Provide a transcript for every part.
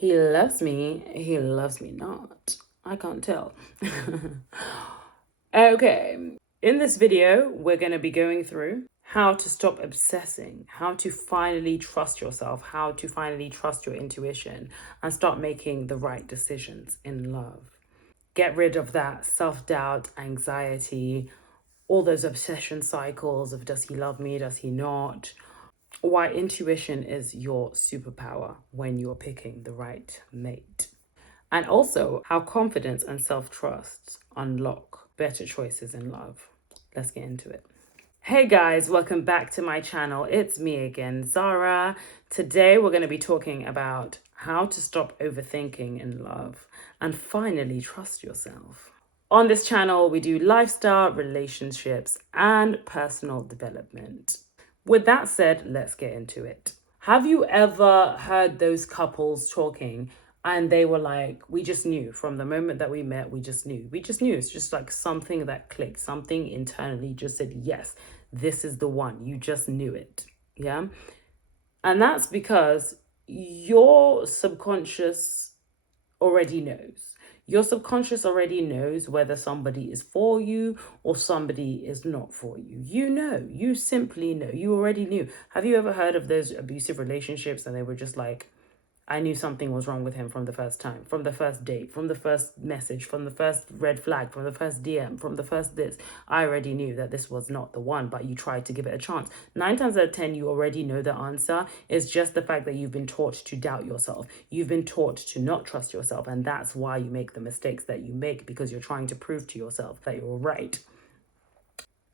He loves me. He loves me not. I can't tell. Okay. In this video, we're going to be going through how to stop obsessing, how to finally trust yourself, how to finally trust your intuition and start making the right decisions in love. Get rid of that self doubt, anxiety, all those obsession cycles of does he love me, does he not? Why intuition is your superpower when you're picking the right mate. And also how confidence and self trust unlock better choices in love. Let's get into it. Hey guys, welcome back to my channel. It's me again, Zara. Today we're going to be talking about how to stop overthinking in love and finally trust yourself. On this channel, we do lifestyle, relationships, and personal development. With that said, let's get into it. Have you ever heard those couples talking and they were like, we just knew from the moment that we met, we just knew. We just knew. It's just like something that clicked, something internally just said, yes, this is the one. You just knew it. Yeah. And that's because your subconscious already knows. Your subconscious already knows whether somebody is for you or somebody is not for you. You know, you simply know. You already knew. Have you ever heard of those abusive relationships and they were just like, I knew something was wrong with him from the first time, from the first date, from the first message, from the first red flag, from the first DM, from the first this. I already knew that this was not the one, but you tried to give it a chance. 9 times out of 10, you already know the answer. It's just the fact that you've been taught to doubt yourself. You've been taught to not trust yourself. And that's why you make the mistakes that you make, because you're trying to prove to yourself that you're right.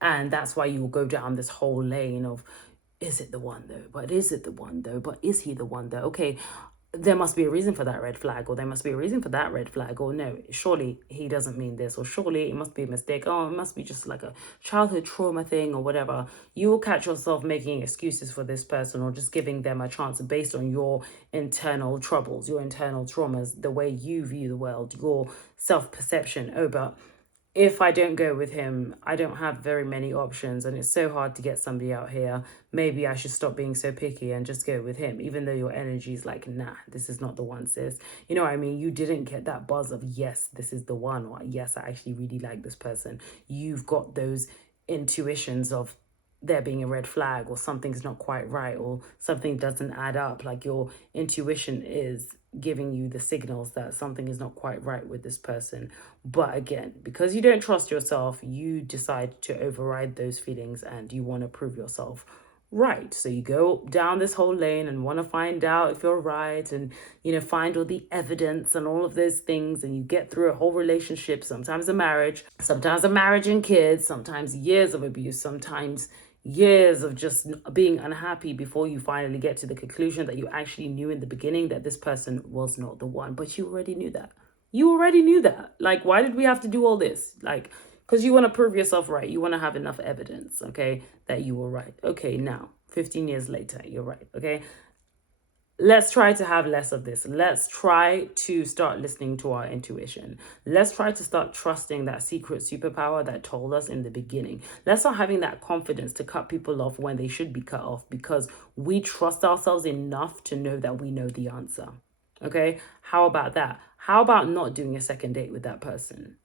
And that's why you will go down this whole lane of, is it the one though? But is it the one though? But is he the one though? Okay, there must be a reason for that red flag, or there must be a reason for that red flag, or no, surely he doesn't mean this, or surely it must be a mistake. Oh, it must be just like a childhood trauma thing or whatever. You will catch yourself making excuses for this person or just giving them a chance based on your internal troubles, your internal traumas, the way you view the world, your self-perception. Oh, but if I don't go with him, I don't have very many options and it's so hard to get somebody out here. Maybe I should stop being so picky and just go with him, even though your energy is like, nah, this is not the one, sis. You know what I mean? You didn't get that buzz of, yes, this is the one, or yes, I actually really like this person. You've got those intuitions of there being a red flag or something's not quite right or something doesn't add up. Like your intuition is giving you the signals that something is not quite right with this person. But again, because you don't trust yourself, you decide to override those feelings and you want to prove yourself right. So you go down this whole lane and want to find out if you're right and, you know, find all the evidence and all of those things. And you get through a whole relationship, sometimes a marriage and kids, sometimes years of abuse, sometimes years of just being unhappy before you finally get to the conclusion that you actually knew in the beginning that this person was not the one. But you already knew that. You already knew that. Like, why did we have to do all this? Like, because you want to prove yourself right. You want to have enough evidence, okay, that you were right. Okay, now, 15 years later, you're right, okay? Let's try to have less of this. Let's try to start listening to our intuition. Let's try to start trusting that secret superpower that told us in the beginning. Let's start having that confidence to cut people off when they should be cut off because we trust ourselves enough to know that we know the answer. Okay? How about that? How about not doing a second date with that person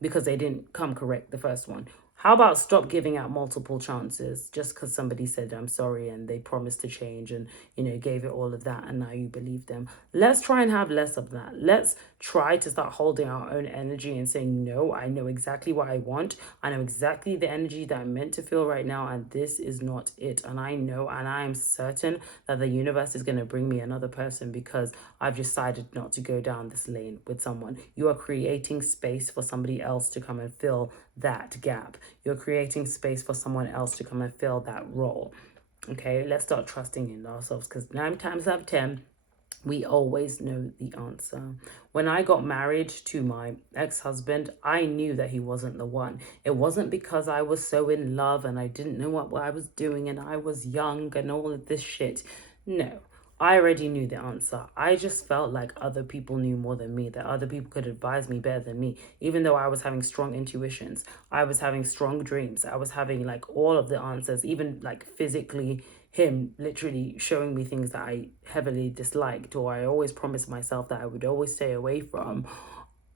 because they didn't come correct the first one? How about stop giving out multiple chances just because somebody said, I'm sorry, and they promised to change and, you know, gave it all of that and now you believe them. Let's try and have less of that. Let's try to start holding our own energy and saying, no, I know exactly what I want. I know exactly the energy that I'm meant to feel right now, and this is not it. And I know, and I am certain that the universe is going to bring me another person because I've decided not to go down this lane with someone. You are creating space for somebody else to come and fill that gap. You're creating space for someone else to come and fill that role. Okay, let's start trusting in ourselves because 9 times out of 10, we always know the answer. When I got married to my ex-husband, I knew that he wasn't the one. It wasn't because I was so in love and I didn't know what I was doing and I was young and all of this shit. No. I already knew the answer. I just felt like other people knew more than me, that other people could advise me better than me, even though I was having strong intuitions. I was having strong dreams. I was having like all of the answers, even like physically him literally showing me things that I heavily disliked, or I always promised myself that I would always stay away from.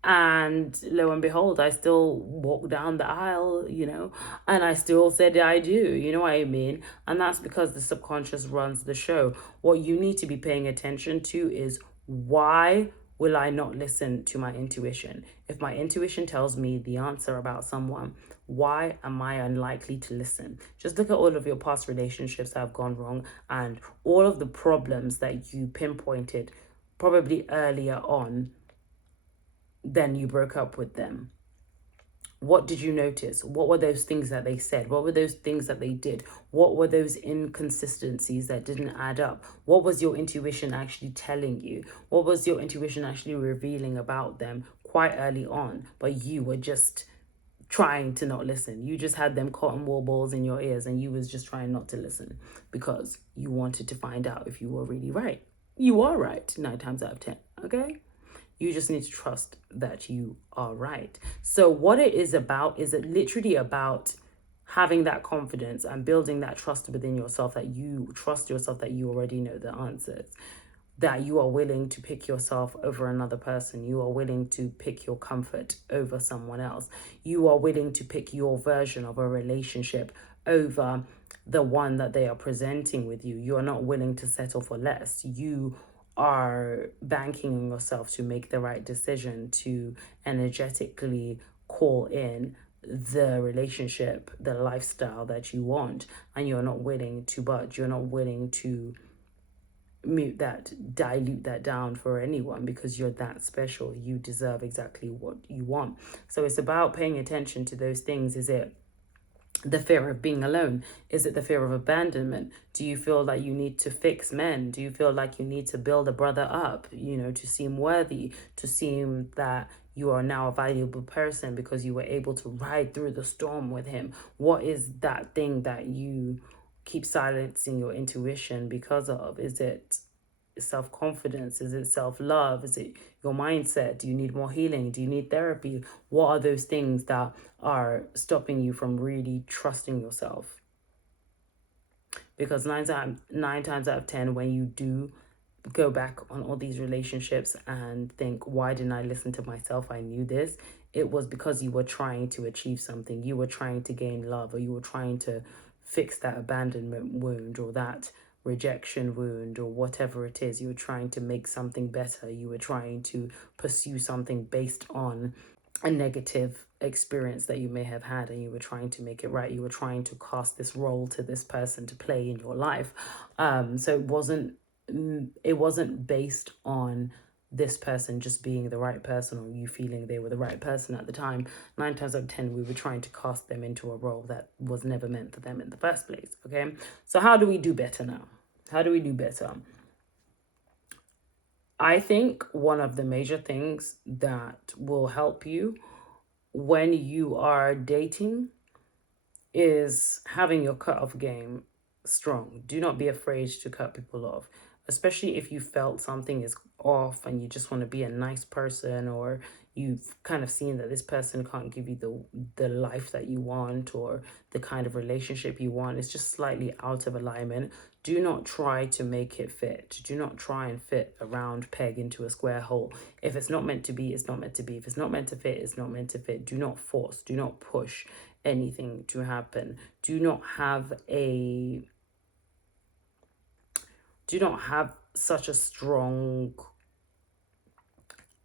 And lo and behold, I still walk down the aisle, and I still said I do, you know what I mean? And that's because the subconscious runs the show. What you need to be paying attention to is, why will I not listen to my intuition? If my intuition tells me the answer about someone, why am I unlikely to listen? Just look at all of your past relationships that have gone wrong and all of the problems that you pinpointed probably earlier on. Then you broke up with them. What did you notice? What were those things that they said? What were those things that they did? What were those inconsistencies that didn't add up? What was your intuition actually telling you? What was your intuition actually revealing about them quite early on? But you were just trying to not listen. You just had them cotton wool balls in your ears, and you was just trying not to listen because you wanted to find out if you were really right. You are right 9 times out of 10, okay? You just need to trust that you are right. So what it is about is it literally about having that confidence and building that trust within yourself, that you trust yourself, that you already know the answers, that you are willing to pick yourself over another person. You are willing to pick your comfort over someone else. You are willing to pick your version of a relationship over the one that they are presenting with you. You are not willing to settle for less. You are banking on yourself to make the right decision, to energetically call in the relationship, the lifestyle that you want, and you're not willing to budge. You're not willing to dilute that down for anyone, because you're that special. You deserve exactly what you want. So it's about paying attention to those things. Is it the fear of being alone? Is it the fear of abandonment? Do you feel like you need to fix men? Do you feel like you need to build a brother up, to seem worthy, to seem that you are now a valuable person because you were able to ride through the storm with him? What is that thing that you keep silencing your intuition because of? Is it self-confidence? Is it self-love? Is it your mindset? Do you need more healing? Do you need therapy? What are those things that are stopping you from really trusting yourself? Because nine times out of 10, when you do go back on all these relationships and think, why didn't I listen to myself? I knew this. It was because you were trying to achieve something. You were trying to gain love, or you were trying to fix that abandonment wound, or that rejection wound, or whatever it is. You were trying to make something better. You were trying to pursue something based on a negative experience that you may have had, and you were trying to make it right. You were trying to cast this role to this person to play in your life. So it wasn't based on this person just being the right person, or you feeling they were the right person at the time. 9 times out of 10, we were trying to cast them into a role that was never meant for them in the first place. Okay, so how do we do better now? How do we do better? I think one of the major things that will help you when you are dating is having your cutoff game strong. Do not be afraid to cut people off, especially if you felt something is off and you just want to be a nice person, or you've kind of seen that this person can't give you the life that you want, or the kind of relationship you want. It's just slightly out of alignment. Do not try to make it fit. Do not try and fit a round peg into a square hole. If it's not meant to be, it's not meant to be. If it's not meant to fit, it's not meant to fit. Do not force. Do not push anything to happen. Do not have such a strong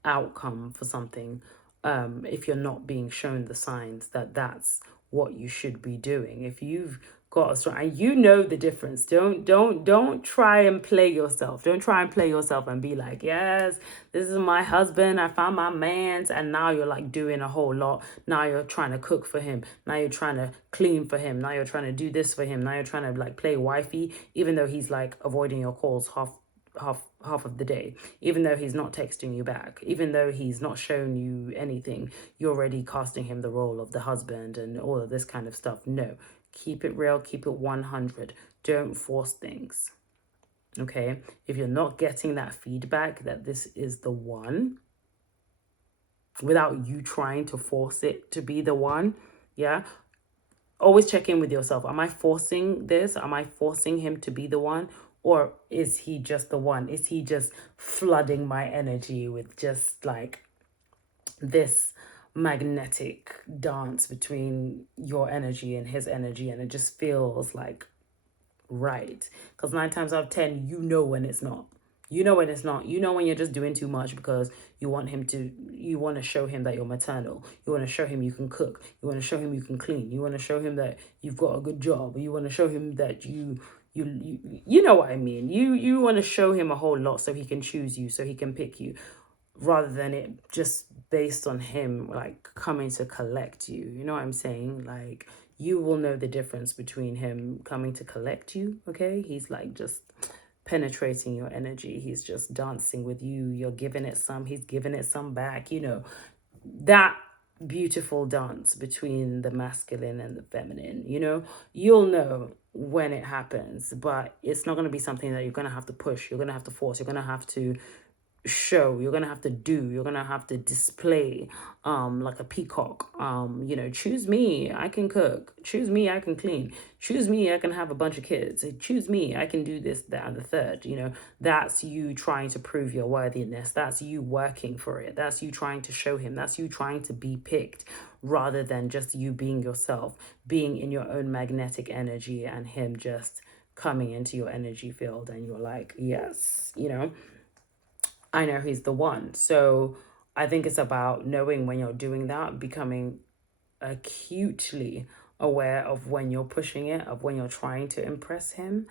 outcome for something if you're not being shown the signs that that's what you should be doing. If you've got a strong, and you know the difference, don't try and play yourself. Don't try and play yourself and be like, yes, this is my husband, I found my man's, and now you're like doing a whole lot. Now you're trying to cook for him, now you're trying to clean for him, now you're trying to do this for him, now you're trying to like play wifey, even though he's like avoiding your calls half of the day, even though he's not texting you back, even though he's not shown you anything. You're already casting him the role of the husband and all of this kind of stuff. No, keep it real, keep it 100. Don't force things. Okay, if you're not getting that feedback that this is the one, without you trying to force it to be the one, yeah, always check in with yourself. Am I forcing this? Am I forcing him to be the one? Or is he just the one? Is he just flooding my energy with just like this magnetic dance between your energy and his energy, and it just feels like right? Because 9 times out of 10, you know when it's not. You know when it's not. You know when you're just doing too much because you want to show him that you're maternal. You want to show him you can cook. You want to show him you can clean. You want to show him that you've got a good job. You want to show him that you know what I mean. You want to show him a whole lot so he can choose you, so he can pick you, rather than it just based on him like coming to collect you. You know what I'm saying? Like, you will know the difference between him coming to collect you, okay? He's like just penetrating your energy. He's just dancing with you. You're giving it some, he's giving it some back, that beautiful dance between the masculine and the feminine, you'll know when it happens, but it's not going to be something that you're going to have to push, you're going to have to force, you're going to have to show, you're gonna have to do, you're gonna have to display, like a peacock. Choose me, I can cook. Choose me, I can clean. Choose me, I can have a bunch of kids. Choose me, I can do this, that, and the third. That's you trying to prove your worthiness. That's you working for it. That's you trying to show him. That's you trying to be picked, rather than just you being yourself, being in your own magnetic energy, and him just coming into your energy field, and you're like, yes, I know he's the one. So I think it's about knowing when you're doing that, becoming acutely aware of when you're pushing it, of when you're trying to impress him.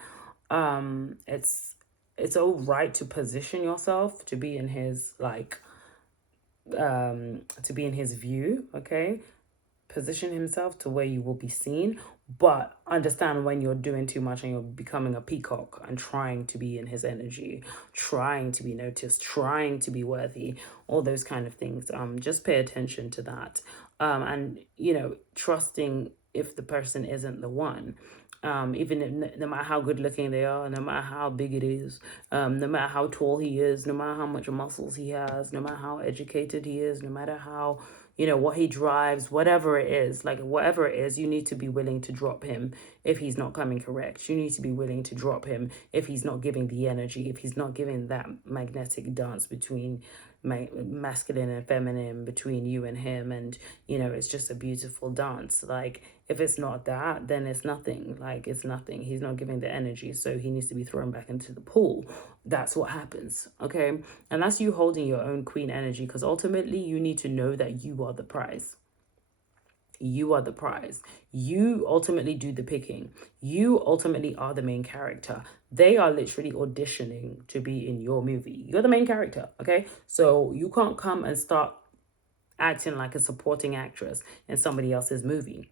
It's all right to position yourself to be in his to be in his view, okay? Position himself to where you will be seen, but understand when you're doing too much and you're becoming a peacock and trying to be in his energy, trying to be noticed, trying to be worthy, all those kind of things. Just pay attention to that. And trusting if the person isn't the one. Even if, no matter how good looking they are, no matter how big it is, no matter how tall he is, no matter how much muscles he has, no matter how educated he is, no matter how what he drives, whatever it is, like whatever it is, you need to be willing to drop him if he's not coming correct. You need to be willing to drop him if he's not giving the energy, if he's not giving that magnetic dance between masculine and feminine, between you and him. And it's just a beautiful dance. Like, if it's not that, then it's nothing. Like, it's nothing. He's not giving the energy, so he needs to be thrown back into the pool. That's what happens, okay? And that's you holding your own queen energy, because ultimately you need to know that you are the prize. You are the prize. You ultimately do the picking. You ultimately are the main character. They are literally auditioning to be in your movie. You're the main character, okay? So you can't come and start acting like a supporting actress in somebody else's movie.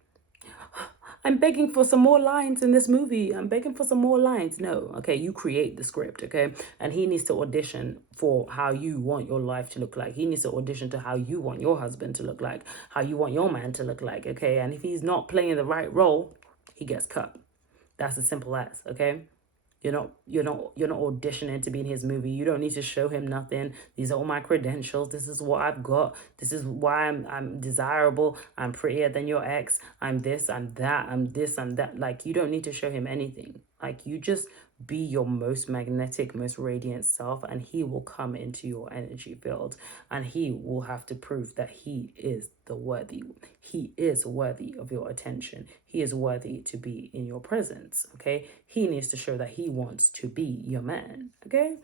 I'm begging for some more lines in this movie. I'm begging for some more lines. No, okay, you create the script, okay? And he needs to audition for how you want your life to look like. He needs to audition to how you want your husband to look like, how you want your man to look like, okay? And if he's not playing the right role, he gets cut. That's as simple as, okay? You're not auditioning to be in his movie. You don't need to show him nothing. These are all my credentials. This is what I've got. This is why I'm desirable. I'm prettier than your ex. I'm this, I'm that. I'm this, I'm that. Like, you don't need to show him anything. Like, you just be your most magnetic, most radiant self, and he will come into your energy field, and he will have to prove that he is worthy of your attention. He is worthy to be in your presence, okay? He needs to show that he wants to be your man, okay?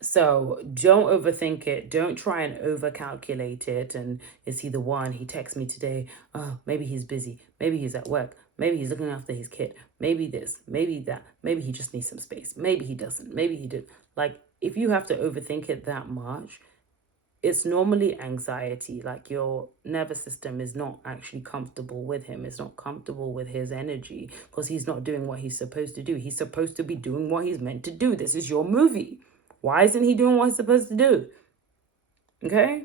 So don't overthink it. Don't try and overcalculate it. And is he the one? He texted me today. Oh, maybe he's busy. Maybe he's at work. Maybe he's looking after his kid. Maybe this, maybe that. Maybe he just needs some space. Maybe he doesn't. Maybe he did. Like, if you have to overthink it that much, it's normally anxiety. Like, your nervous system is not actually comfortable with him. It's not comfortable with his energy because he's not doing what he's supposed to do. He's supposed to be doing what he's meant to do. This is your movie. Why isn't he doing what he's supposed to do? Okay?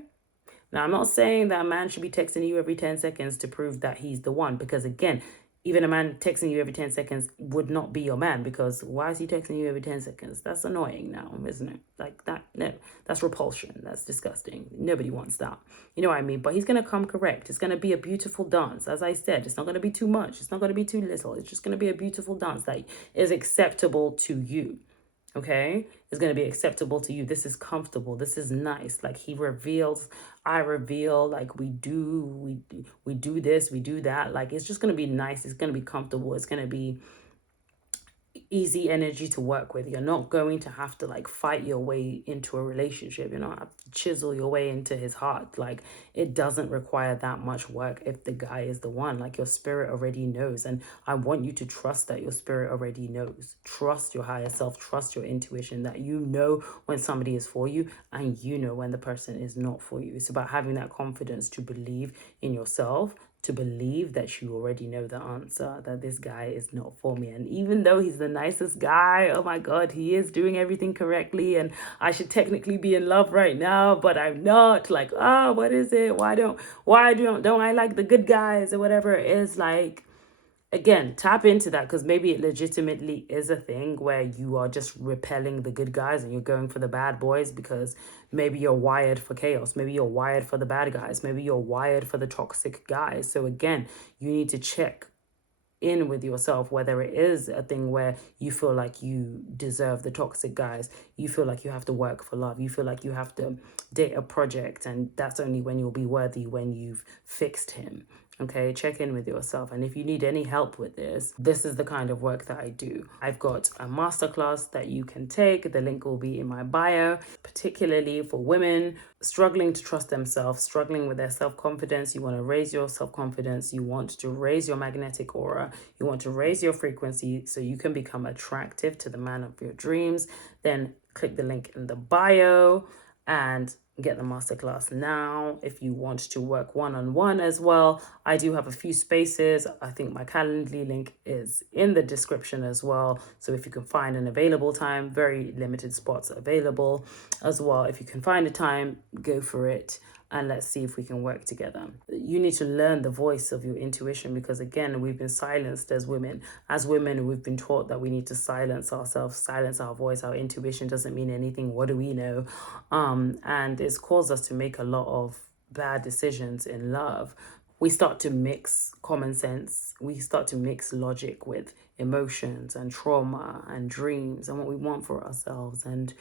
Now, I'm not saying that a man should be texting you every 10 seconds to prove that he's the one, because again, Even a man texting you every 10 seconds would not be your man, because why is he texting you every 10 seconds? That's annoying now, isn't it? Like that, no, that's repulsion. That's disgusting. Nobody wants that. You know what I mean? But he's going to come correct. It's going to be a beautiful dance. As I said, it's not going to be too much. It's not going to be too little. It's just going to be a beautiful dance that is acceptable to you. Okay, it's going to be acceptable to you. This is comfortable. This is nice. Like he reveals, I reveal, like we do this, we do that. Like it's just going to be nice. It's going to be comfortable. It's going to be easy energy to work with. You're not going to have to like fight your way into a relationship. You know, have to chisel your way into his heart. Like it doesn't require that much work if the guy is the one. Like your spirit already knows, and I want you to trust that your spirit already knows. Trust your higher self, trust your intuition, that you know when somebody is for you and you know when the person is not for you. It's about having that confidence to believe in yourself, to believe that you already know the answer, that this guy is not for me. And even though he's the nicest guy, oh my God, he is doing everything correctly, and I should technically be in love right now, but I'm not. Like, oh, what is it? Why don't I like the good guys or whatever it is? Like, again, tap into that, because maybe it legitimately is a thing where you are just repelling the good guys and you're going for the bad boys because maybe you're wired for chaos. Maybe you're wired for the bad guys. Maybe you're wired for the toxic guys. So again, you need to check in with yourself whether it is a thing where you feel like you deserve the toxic guys, you feel like you have to work for love, you feel like you have to date a project, and that's only when you'll be worthy when you've fixed him. Okay, check in with yourself. And if you need any help with this is the kind of work that I do. I've got a masterclass that you can take. The link will be in my bio, particularly for women struggling to trust themselves, struggling with their self-confidence. You want to raise your self-confidence. You want to raise your magnetic aura. You want to raise your frequency so you can become attractive to the man of your dreams. Then click the link in the bio and get the masterclass now. If you want to work one-on-one as well, I do have a few spaces. I think my Calendly link is in the description as well. So if you can find an available time, very limited spots available as well. If you can find a time, go for it. And let's see if we can work together. You need to learn the voice of your intuition, because again, we've been silenced as women. As women, we've been taught that we need to silence ourselves, silence our voice. Our intuition doesn't mean anything. What do we know? And it's caused us to make a lot of bad decisions in love. We start to mix common sense. We start to mix logic with emotions and trauma and dreams and what we want for ourselves. And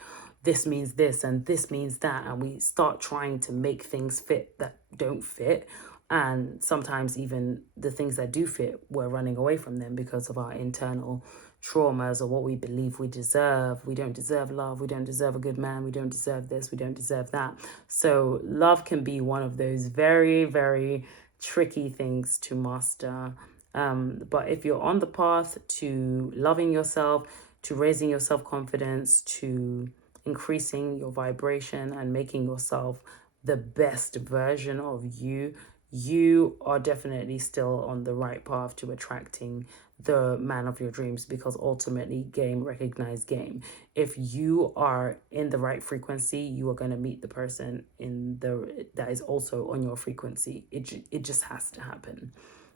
this means this and this means that. And we start trying to make things fit that don't fit. And sometimes even the things that do fit, we're running away from them because of our internal traumas or what we believe we deserve. We don't deserve love. We don't deserve a good man. We don't deserve this. We don't deserve that. So love can be one of those very, very tricky things to master. But if you're on the path to loving yourself, to raising your self-confidence, to increasing your vibration and making yourself the best version of you, you are definitely still on the right path to attracting the man of your dreams, because ultimately game recognize game. If you are in the right frequency, you are going to meet the person that is also on your frequency. It just has to happen.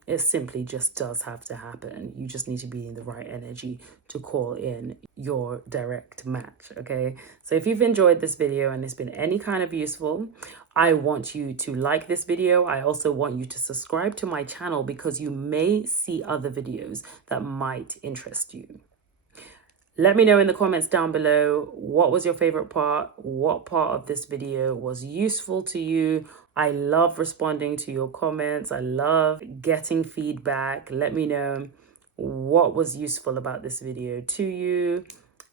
It simply just does have to happen. You just need to be in the right energy to call in your direct match, okay? So if you've enjoyed this video and it's been any kind of useful, I want you to like this video. I also want you to subscribe to my channel, because you may see other videos that might interest you. Let me know in the comments down below, what was your favorite part? What part of this video was useful to you? I love responding to your comments. I love getting feedback. Let me know what was useful about this video to you.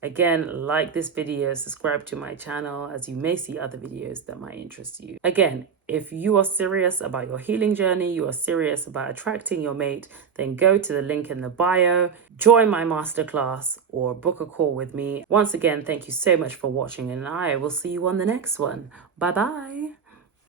Again, like this video, subscribe to my channel, as you may see other videos that might interest you. Again, if you are serious about your healing journey, you are serious about attracting your mate, then go to the link in the bio, join my masterclass, or book a call with me. Once again, thank you so much for watching, and I will see you on the next one. Bye-bye.